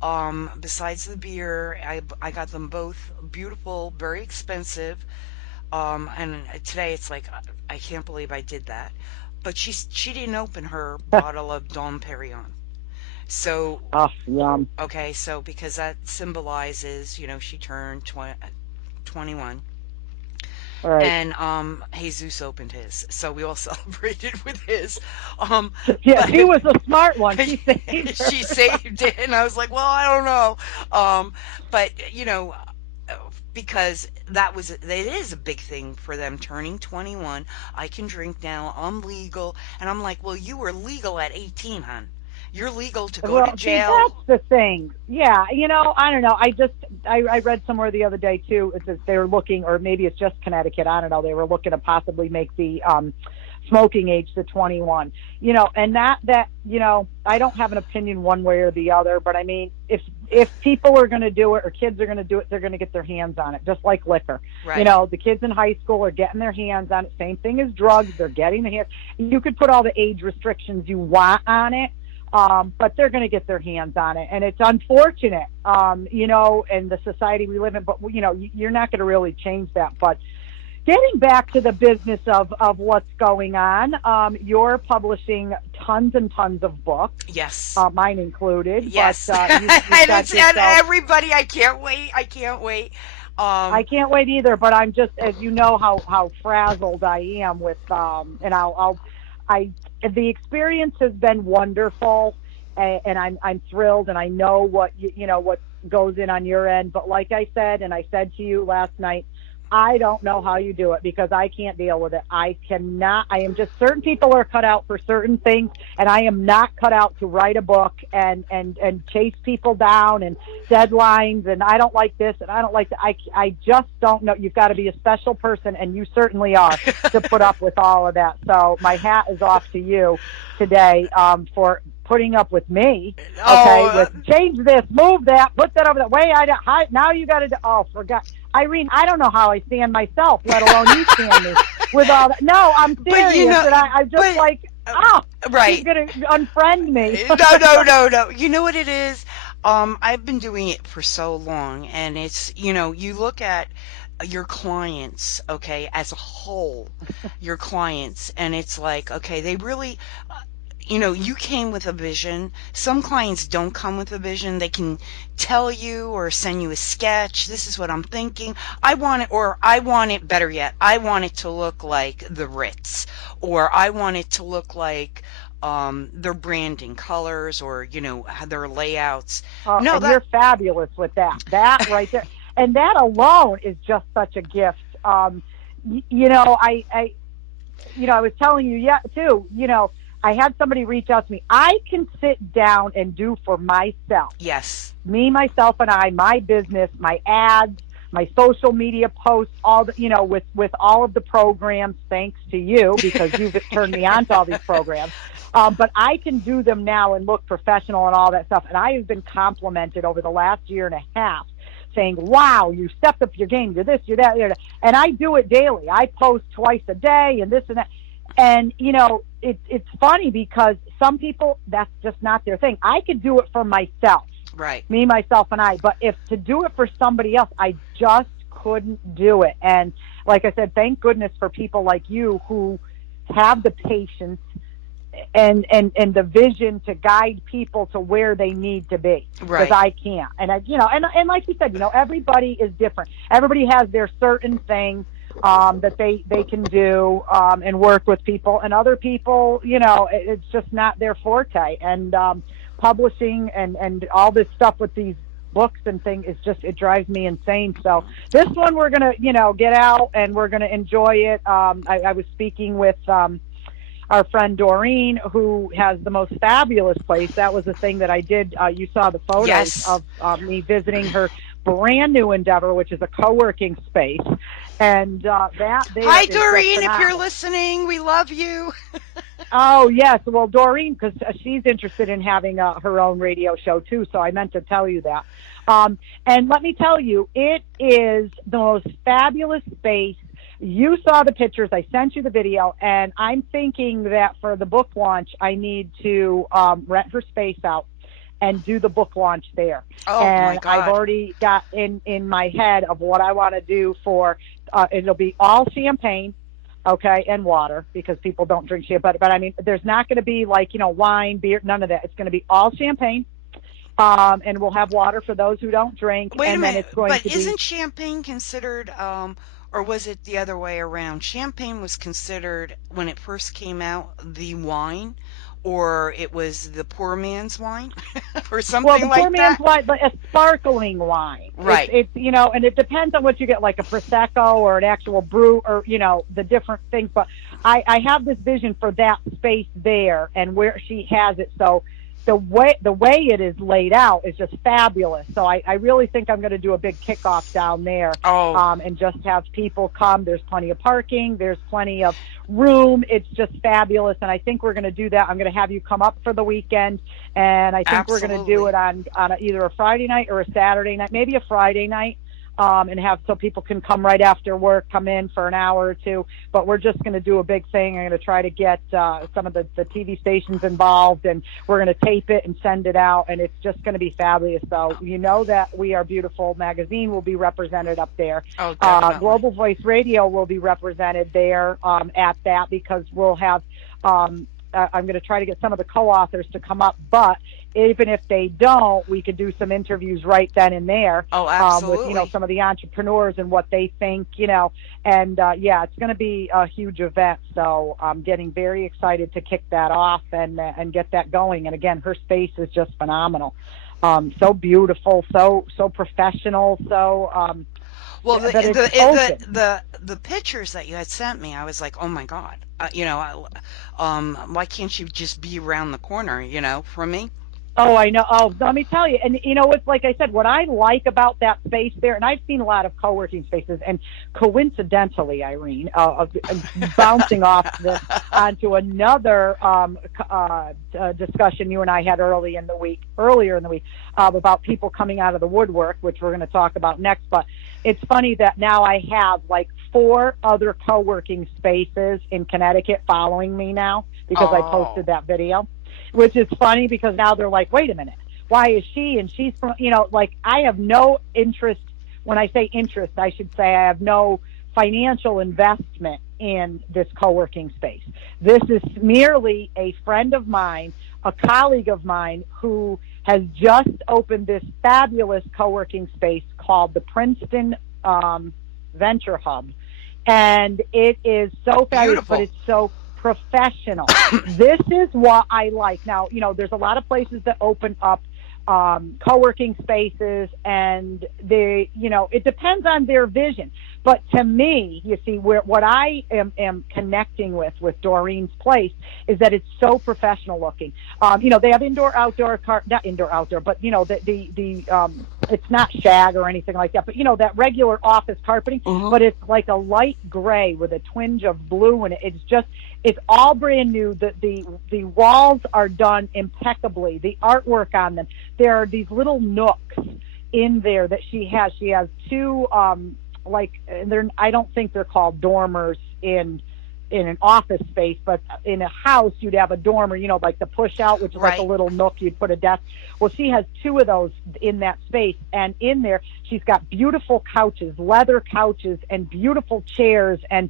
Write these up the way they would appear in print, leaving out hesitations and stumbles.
Besides the beer, I got them both beautiful, very expensive. And today it's like I can't believe I did that. But she didn't open her bottle of Dom Perignon. So Oh, yum. okay, so because that symbolizes, she turned 21. All right. And Jesus opened his, so we all celebrated with his. Yeah, But she was a smart one. She saved her. she saved it, and I was like, well, I don't know. But because it is a big thing for them turning 21. I can drink now. I'm legal, and I'm like, well, you were legal at 18, hon. You're legal to go to Well, see, jail. that's the thing. Yeah, I don't know. I read somewhere the other day too. It says they were looking, or maybe it's just Connecticut. I don't know. They were looking to possibly make the smoking age to 21. And I don't have an opinion one way or the other. But I mean, if people are going to do it, or kids are going to do it, they're going to get their hands on it, just like liquor. Right. The kids in high school are getting their hands on it. Same thing as drugs. They're getting the hands. You could put all the age restrictions you want on it. But they're going to get their hands on it. And it's unfortunate, in the society we live in, but, you're not going to really change that. But getting back to the business of what's going on, you're publishing tons and tons of books, Yes. mine included. Yes. But you've And got it's and yourself. everybody. I can't wait. I can't wait. I can't wait either, but I'm just, as you know, how frazzled I am with, and I, the experience has been wonderful, and I'm thrilled, and I know what goes in on your end. But like I said, and I said to you last night, I don't know how you do it, because I can't deal with it. I cannot. I am just, certain people are cut out for certain things, and I am not cut out to write a book and chase people down and deadlines, and I don't like this and I don't like that. I just don't know. You've got to be a special person, and you certainly are, to put up with all of that. So my hat is off to you today, for putting up with me. Okay, oh, with change this, move that, put that over that way. Now you got to. Oh, forgot. Irene, I don't know how I stand myself, let alone you stand me with all that. No, I'm serious, and I'm just like, she's right. gonna unfriend me. No. You know what it is? I've been doing it for so long, and it's, you look at your clients, okay, as a whole, your clients, and it's like, okay, they really, you came with a vision. Some clients don't come with a vision. They can tell you or send you a sketch. This is what I'm thinking. I want it, better yet, I want it to look like the Ritz, or I want it to look like their branding colors, or, their layouts. No, And that, you're fabulous with that. That right there, and that alone is just such a gift. I was telling you, yeah, too. I had somebody reach out to me. I can sit down and do for myself, yes. me, myself, and I, my business, my ads, my social media posts, all the, with all of the programs, thanks to you, because you've turned me on to all these programs. But I can do them now and look professional and all that stuff. And I have been complimented over the last year and a half, saying, wow, you stepped up your game. You're this, you're that, you're that. And I do it daily. I post twice a day and this and that. And, it's funny, because some people, that's just not their thing. I could do it for myself, Right. me, myself, and I. But if to do it for somebody else, I just couldn't do it. And like I said, thank goodness for people like you who have the patience and the vision to guide people to where they need to be. Because Right. I can't. And and like you said, everybody is different. Everybody has their certain thing that they can do and work with people, and other people, it's just not their forte. And publishing and all this stuff with these books and things is just, it drives me insane. So this one we're gonna get out and we're gonna enjoy it. I was speaking with our friend Doreen, who has the most fabulous place. That was the thing that I did. You saw the photos Yes. of me visiting her brand new endeavor, which is a co-working space. And that there Hi, is just Doreen, if you're phenomenal. listening, we love you. Oh, yes. Well, Doreen, because she's interested in having her own radio show, too. So I meant to tell you that. And let me tell you, it is the most fabulous space. You saw the pictures. I sent you the video. And I'm thinking that for the book launch, I need to rent her space out and do the book launch there. Oh my And I've God. already got in my head of what I want to do for. It'll be all champagne, okay, and water, because people don't drink champagne. But I mean, there's not going to be like, wine, beer, none of that. It's going to be all champagne, and we'll have water for those who don't drink, Wait a and then minute, it's going but to be. isn't champagne considered, or was it the other way around? Champagne was considered, when it first came out, the wine, or it was the poor man's wine, or Well, something the poor like man's that? wine, but a sparkling wine. Right. It's and it depends on what you get, like a prosecco or an actual brew, or the different things. But I have this vision for that space there, and where she has it. So the way it is laid out is just fabulous. So I really think I'm going to do a big kickoff down there, Oh, and just have people come. There's plenty of parking. There's plenty of room. It's just fabulous, and I think we're going to do that. I'm going to have you come up for the weekend, and I think we're going to do absolutely. it on either a Friday night or a Saturday night, maybe a Friday night. And have so people can come right after work, come in for an hour or two. But we're just going to do a big thing. I'm going to try to get some of the TV stations involved, and we're going to tape it and send it out, and it's just going to be fabulous. So that We Are Beautiful magazine will be represented up there. Oh, definitely. Global Voice Radio will be represented there at that, because we'll have. I'm going to try to get some of the co-authors to come up, but even if they don't, we could do some interviews right then and there, Oh, with absolutely. some of the entrepreneurs and what they think, and yeah, it's going to be a huge event. So I'm getting very excited to kick that off and get that going. And again, her space is just phenomenal, so beautiful, so professional, Well, but it's open. the pictures that you had sent me, I was like, oh my God, why can't you just be around the corner, from me? Oh, I know. Oh, let me tell you. And it's like I said, what I like about that space there, and I've seen a lot of co-working spaces, and coincidentally, Irene, bouncing off this onto another discussion you and I had earlier in the week, about people coming out of the woodwork, which we're going to talk about next. But it's funny that now I have like 4 other co-working spaces in Connecticut following me now, because I Oh, posted that video, which is funny, because now they're like, wait a minute, why is she? And she's from, like, I have no interest. When I say interest, I should say I have no financial investment in this co-working space. This is merely a friend of mine, a colleague of mine, who has just opened this fabulous co-working space called the Princeton Venture Hub. And it is so fabulous, but beautiful. it's so professional. This is what I like. Now, there's a lot of places that open up co-working spaces, and it depends on their vision. But to me, you see, what I am connecting with Doreen's place is that it's so professional looking. They have indoor, outdoor, not indoor, outdoor, but it's not shag or anything like that. But that regular office carpeting, Uh-huh. but it's like a light gray with a twinge of blue, and it's all brand new. The walls are done impeccably. The artwork on them. There are these little nooks in there that she has. She has 2 I don't think they're called dormers in an office space, but in a house you'd have a dormer, like the push out, which is like a Right. little nook you'd put a desk. Well, she has 2 of those in that space, and in there she's got beautiful couches, leather couches, and beautiful chairs, and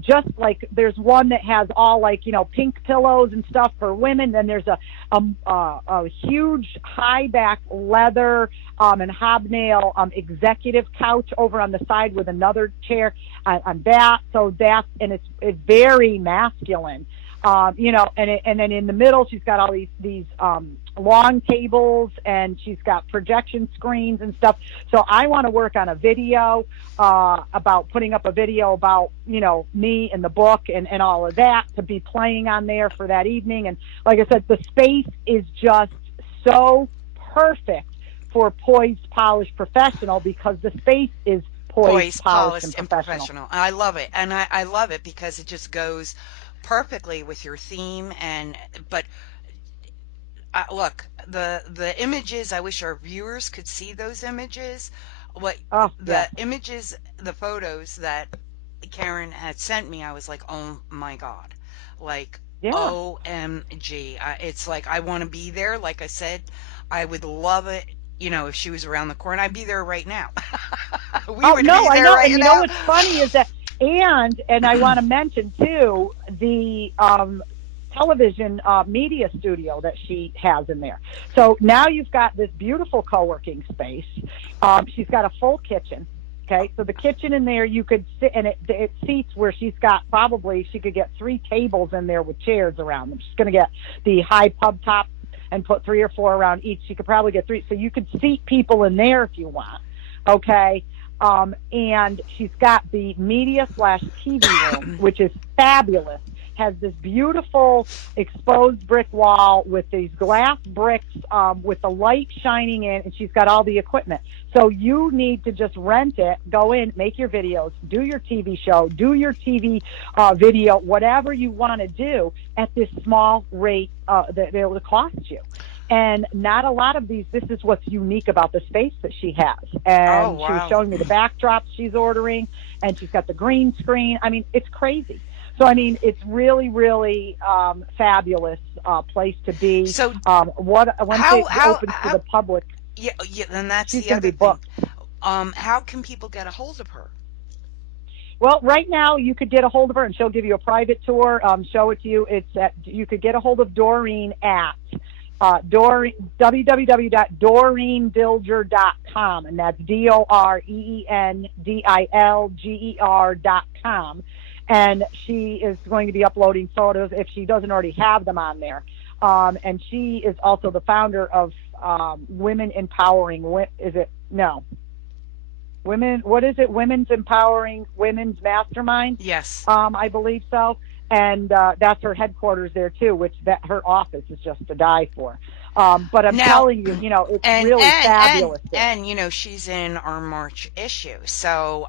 just like there's one that has all like pink pillows and stuff for women. Then there's a huge high back leather and hobnail executive couch over on the side with another chair on that. So and it's very masculine. And then in the middle, she's got all these long tables, and she's got projection screens and stuff. So I want to work on a video about putting up a video about me and the book and all of that to be playing on there for that evening. And like I said, the space is just so perfect for poised, polished, professional, because the space is poised, Poised, polished, and polished, and professional. professional. I love it, and I love it because it just goes perfectly with your theme. But look, the images. I wish our viewers could see those images. What Oh the yeah, images, the photos that Karen had sent me, I was like, oh my God, like yeah. OMG. It's like I want to be there. Like I said, I would love it, if she was around the corner. I'd be there right now. We Oh would no, be I there know. right And you know now. what's funny is that, and I want to mention too the television media studio that she has in there. So now you've got this beautiful co-working space. She's got a full kitchen. Okay, so the kitchen in there, you could sit, and it seats where she's got probably, she could get 3 tables in there with chairs around them. She's going to get the high pub top and put 3 or 4 around each. She could probably get 3, so you could seat people in there if you want. Okay, and she's got the media slash TV room, which is fabulous. Has this beautiful exposed brick wall with these glass bricks with the light shining in, and she's got all the equipment. So you need to just rent it, go in, make your videos, do your TV show, do your TV video, whatever you want to do at this small rate that it will cost you. And not a lot of these, this is what's unique about the space that she has. Oh, And she was wow. showing me the backdrops she's ordering, and she's got the green screen. I mean, it's crazy. So, I mean, it's really, really fabulous place to be. So Once it opens to how the public, yeah, yeah, and that's she's the going to other be thing. booked. How can people get a hold of her? Well, right now you could get a hold of her, and she'll give you a private tour, show it to you. You could get a hold of Doreen at www.doreenbilger.com, and that's DOREENDILGER.com. And she is going to be uploading photos if she doesn't already have them on there. And she is also the founder of Women Empowering. Is it? No. Women. What is it? Women's Empowering Women's Mastermind. Yes. I believe so. And that's her headquarters there too, which her office is just to die for. But I'm Now, telling you, it's really fabulous. And she's in our March issue, so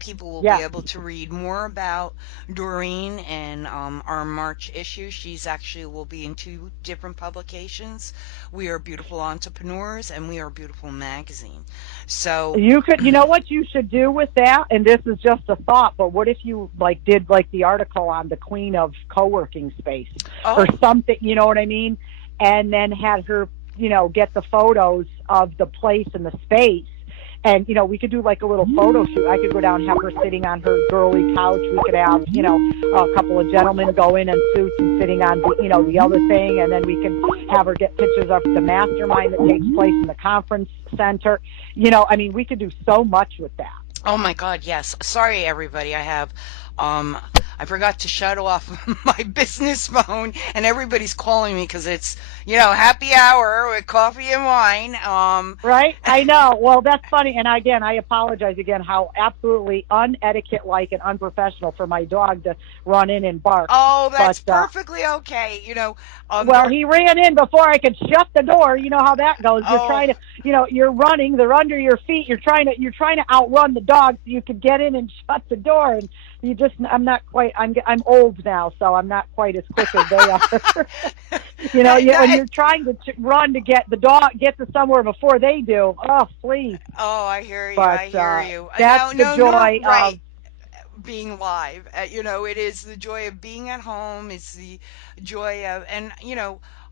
people will be Yeah. able to read more about Doreen in our March issue. She's actually will be in 2 different publications. We Are Beautiful Entrepreneurs and We Are Beautiful Magazine. So You know what you should do with that, and this is just a thought, but what if you did the article on the Queen of Co-working Space or something, you know what I mean? And then had her, get the photos of the place and the space. And, we could do a little photo shoot. I could go down and have her sitting on her girly couch. We could have, a couple of gentlemen go in suits and sitting on the other thing. And then we could have her get pictures of the mastermind that takes place in the conference center. We could do so much with that. oh my God, yes. Sorry, everybody. I forgot to shut off my business phone, and everybody's calling me because it's, happy hour with coffee and wine. Right? I know. Well, that's funny. And again, I apologize again how absolutely unetiquette-like and unprofessional for my dog to run in and bark. Oh, that's But, perfectly okay. well, he ran in before I could shut the door. You know how that goes. You're trying to, you're running. They're under your feet. You're trying to outrun the dog so you could get in and shut the door. And I'm not quite. I'm old now, so I'm not quite as quick as they are. When you're trying to run to get to somewhere before they do. Oh, please. Oh, I hear you. But, I hear you. That's the joy right. of Being live. It is the joy of being at home. It's the joy of, and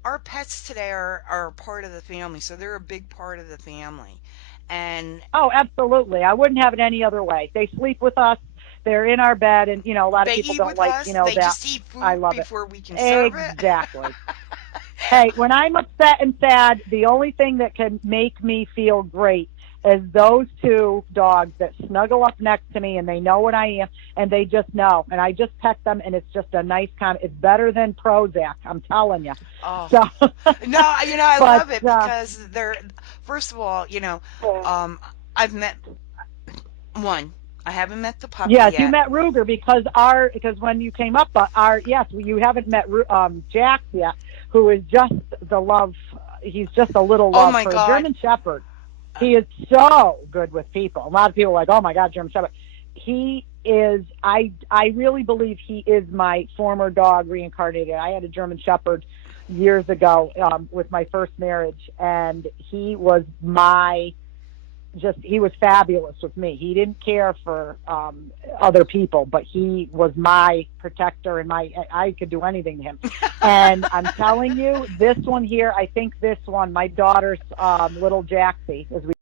our pets today are part of the family, so they're a big part of the family. And oh, absolutely. I wouldn't have it any other way. They sleep with us. They're in our bed, and a lot of they people eat don't with like us. They that. just eat food I love before it. we can serve it. Exactly. Hey, when I'm upset and sad, the only thing that can make me feel great is those 2 dogs that snuggle up next to me, and they know what I am, and they just know. And I just pet them, and it's just a nice it's better than Prozac, I'm telling you. Oh. So, no, I love it because they're, first of all, I've met one. I haven't met the puppy yes, yet. you met Ruger because when you came up, you haven't met Jax yet, who is just the love. He's just a little love my for God. a German Shepherd. He is so good with people. A lot of people are like, oh my God, German Shepherd. He is. I really believe he is my former dog reincarnated. I had a German Shepherd years ago with my first marriage, and he was my he was fabulous with me. He didn't care for other people, but he was my protector, and I could do anything to him. And I'm telling you, this one here, I think this one, my daughter's little Jaxie, as we